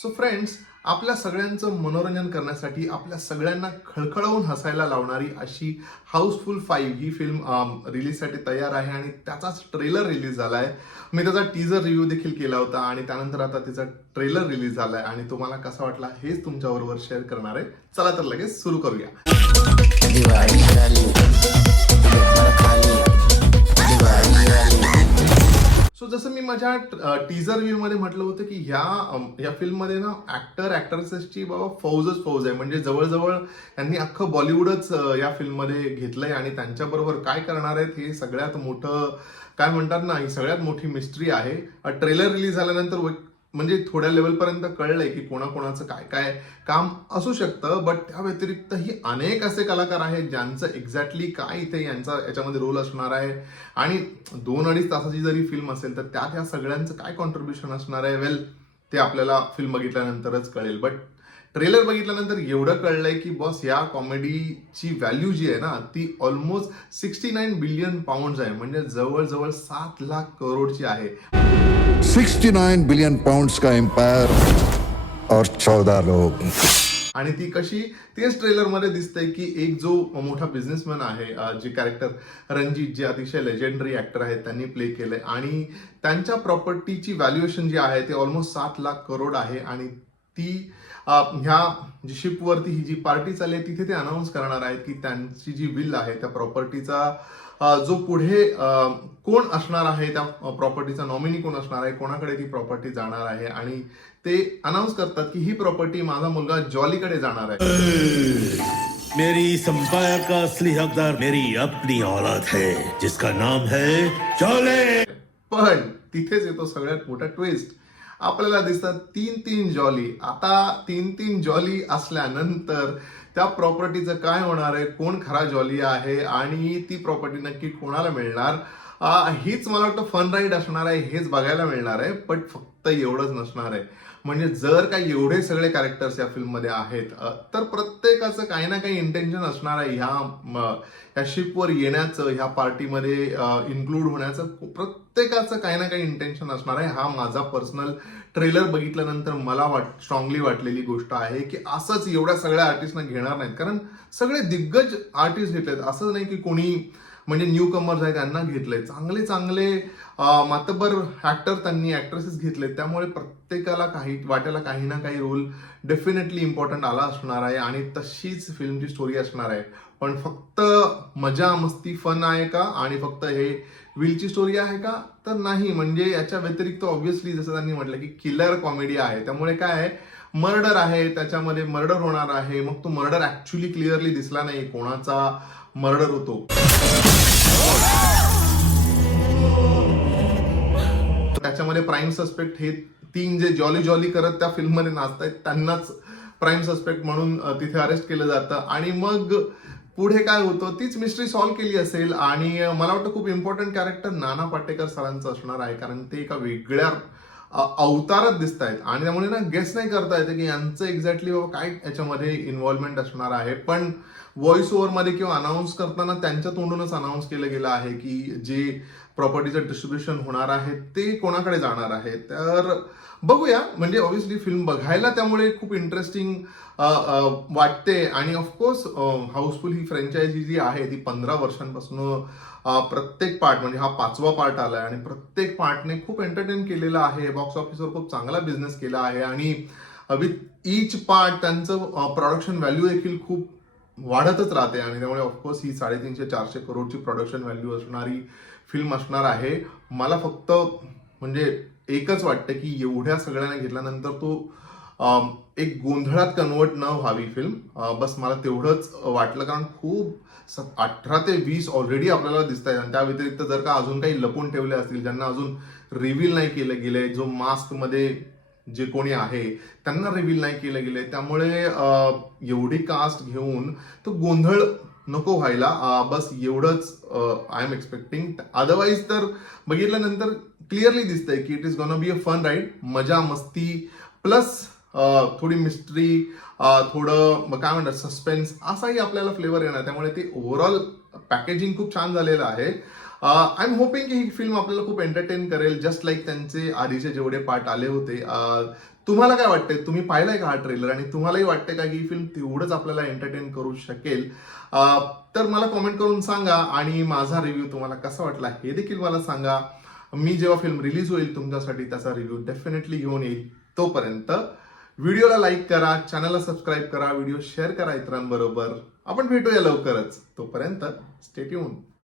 So friends, आपल्या सगळ्यांचं मनोरंजन करण्यासाठी आपल्या सगळ्यांना खळखळवून हसायला लावणारी अशी हाऊसफुल 5 ही फिल्म रिलीजसाठी तयार आहे आणि त्याचाच ट्रेलर रिलीज झालाय. मी त्याचा टीजर रिव्ह्यू देखील केला होता आणि त्यानंतर आता तिचा ट्रेलर रिलीज झालाय आणि तुम्हाला कसा वाटला हेच तुमच्याबरोबर शेअर करणार आहे. चला तर लगेच सुरू करूया. सो जसं मी माझ्या टीजर रिव्ह्यू मध्ये म्हटलं होतं की ह्या फिल्ममध्ये ना ऍक्टर ऍक्ट्रेसेसची बाबा फौजच फौज आहे. म्हणजे जवळजवळ यांनी अख्खं बॉलिवूडच या फिल्ममध्ये घेतलंय आणि त्यांच्याबरोबर काय करणार आहेत हे सगळ्यात मोठं काय म्हणतात ना, ही सगळ्यात मोठी मिस्ट्री आहे. ट्रेलर रिलीज झाल्यानंतर म्हणजे थोड्या लेवलपर्यंत कळलंय की कोणाकोणाचं काय काय काम असू शकतं. बट त्या व्यतिरिक्तही अनेक असे कलाकार आहेत ज्यांचं एक्झॅक्टली काय इथे याच्यामध्ये रोल असणार आहे आणि 2-2.5 तासाची जरी फिल्म असेल तर त्या सगळ्यांचं काय कॉन्ट्रीब्युशन असणार आहे, वेल ते आपल्याला फिल्म बघितल्यानंतरच कळेल. बट ट्रेलर बघितल्यानंतर एवढं कळलंय की बॉस या कॉमेडीची व्हॅल्यू जी आहे ना ती ऑलमोस्ट 69 बिलियन पाउंड आहे. म्हणजे जवळजवळ 7 लाख करोडची आहे. 69 बिलियन पाउंड्स का एम्पायर और 14 लोग. आणि ती कशी, तेच ट्रेलरमध्ये दिसतंय की एक जो मोठा बिझनेसमॅन आहे, जे कॅरेक्टर रणजित, जे अतिशय लेजेंडरी ऍक्टर आहेत, त्यांनी प्ले केलंय आणि त्यांच्या प्रॉपर्टीची व्हॅल्युएशन जी आहे ते ऑलमोस्ट 7 लाख करोड आहे. आणि ती ह्या जी शिपवरती ही जी पार्टी चालली आहे तिथे ते अनाऊन्स करणार आहेत की त्यांची जी विल आहे त्या प्रॉपर्टीचा जो पुढे कोण असणार आहे, त्या प्रॉपर्टीचा नॉमिनी कोण असणार आहे, कोणाकडे ती प्रॉपर्टी जाणार आहे. आणि ते अनाऊन्स करतात की ही प्रॉपर्टी माझा मुलगा जॉलीकडे जाणार आहे. मेरी इस एम्पायर का असली हकदार मेरी अपनी औलाद है जिसका नाम है जॉली. पण तिथेच येतो सगळ्यात मोठा ट्विस्ट. आपल्याला दिसतात 3-3 जॉली. आता 3-3 जॉली असल्यानंतर त्या प्रॉपर्टीचं काय होणार आहे, कोण खरा जॉली आहे आणि ती प्रॉपर्टी नक्की कोणाला मिळणार, हीच मला वाटतं फन राईड असणार आहे, हेच बघायला मिळणार आहे. पण फक्त एवढंच नसणार आहे. म्हणजे जर काही एवढे सगळे कॅरेक्टर्स या फिल्ममध्ये आहेत तर प्रत्येकाचं काही ना काही इंटेन्शन असणार आहे ह्या शिपवर येण्याचं, ह्या पार्टीमध्ये इन्क्लूड होण्याचं. प्रत्येकाचं काही ना काही इंटेन्शन असणार आहे. हा माझा पर्सनल ट्रेलर बघितल्यानंतर मला स्ट्रॉंगली वाटलेली गोष्ट आहे की असंच एवढ्या सगळ्या आर्टिस्टना घेणार नाहीत, कारण सगळे दिग्गज आर्टिस्ट घेतलेत. असं नाही की कोणी म्हणजे न्यू कमर्स आहे त्यांना घेतलंय, चांगले चांगले मातबर ऍक्टर त्यांनी ऍक्ट्रेसेस घेतले. त्यामुळे प्रत्येकाला वाट्याला काही ना काही रोल डेफिनेटली इम्पॉर्टंट आला असणार आहे आणि तशीच फिल्मची स्टोरी असणार आहे. पण फक्त मजा मस्ती फन आहे का आणि फक्त हे विलची स्टोरी आहे का, तर नाही. म्हणजे याच्या व्यतिरिक्त ऑब्व्हियसली जसं त्यांनी म्हटलं की किलर कॉमेडी आहे. त्यामुळे काय आहे, मर्डर आहे, त्याच्यामध्ये मर्डर होणार आहे. मग तो मर्डर ऍक्च्युअली क्लिअरली दिसला नाही कोणाचा मर्डर होतो. त्याच्यामध्ये प्राईम सस्पेक्ट हे 3 जे जॉली करत त्या फिल्ममध्ये नाचतायत त्यांनाच प्राईम सस्पेक्ट म्हणून तिथे अरेस्ट केलं जातं. आणि मग पुढे काय होतं तीच मिस्ट्री सॉल्व्ह केली असेल. आणि मला वाटतं खूप इम्पॉर्टंट कॅरेक्टर नाना पाटेकर सरांचं असणार आहे, कारण ते एका वेगळ्या अवतारात दिसत आहेत आणि त्यामुळे ना गेस नाही करता येते की यांचं एक्झॅक्टली काय याच्यामध्ये इन्व्हॉल्वमेंट असणार आहे. पण व्हॉइस ओव्हरमध्ये किंवा अनाऊन्स करताना त्यांच्या तोंडूनच अनाऊन्स केलं गेलं आहे की जे प्रॉपर्टीचं डिस्ट्रीब्युशन होणार आहे ते कोणाकडे जाणार आहे. तर बघूया. म्हणजे ऑब्व्हियसली फिल्म बघायला त्यामुळे खूप इंटरेस्टिंग वाटते. आणि ऑफकोर्स हाऊसफुल ही फ्रँचायझी जी आहे ती 15 वर्षांपासून प्रत्येक पार्ट, म्हणजे हा 5वा पार्ट आलाय आणि प्रत्येक पार्टने खूप एंटरटेन केलेलं आहे. बॉक्स ऑफिसवर खूप चांगला बिझनेस केला आहे आणि विथ ईच पार्ट त्यांचं प्रोडक्शन व्हॅल्यू देखील खूप वाढतच राहते. आणि त्यामुळे ऑफकोर्स ही 350-400 करोडची प्रोडक्शन व्हॅल्यू असणारी फिल्म असणार आहे. मला फक्त म्हणजे एकच वाटतं की एवढ्या सगळ्यांना घेतल्यानंतर तो एक गोंधळात कन्वर्ट न व्हावी फिल्म. बस मला तेवढंच वाटलं, कारण खूप 18 ते 20 ऑलरेडी आपल्याला दिसत आहेत. आणि त्या व्यतिरिक्त जर का अजून काही लपून ठेवले असतील, ज्यांना अजून रिव्हील नाही केलं गेलंय, जो मास्क मध्ये जे कोणी आहे त्यांना रिव्हील नाही केलं गेलंय, त्यामुळे एवढी कास्ट घेऊन तो गोंधळ नको व्हायला. बस एवढंच आय एम एक्सपेक्टिंग. अदरवाईज तर बघितल्यानंतर क्लिअरली दिसतंय की it is gonna be a fun ride. मजा मस्ती प्लस थोडी मिस्ट्री, थोडं काय म्हणतात सस्पेन्स, असाही आपल्याला फ्लेवर येणार. त्यामुळे ते ओव्हरऑल पॅकेजिंग खूप छान झालेलं आहे. आय एम होपिंग की ही फिल्म आपल्याला खूप एंटरटेन करेल, जस्ट लाईक त्यांचे आधीचे जेवढे पार्ट आले होते तुम्हाला काय वाटतंय, तुम्ही पाहिलाय का हा ट्रेलर आणि तुम्हालाही वाटतंय का की ही फिल्म तेवढंच आपल्याला एंटरटेन करू शकेल? तर मला कॉमेंट करून सांगा आणि माझा रिव्ह्यू तुम्हाला कसा वाटला हे देखील मला सांगा. मी जेव्हा फिल्म रिलीज होईल तुमच्यासाठी त्याचा रिव्ह्यू डेफिनेटली घेऊन येईल. तोपर्यंत व्हिडिओला लाईक करा, चॅनलला सबस्क्राईब करा, व्हिडिओ शेअर करा इतरांबरोबर. आपण भेटूया लवकरच. तोपर्यंत स्टे ट्यून.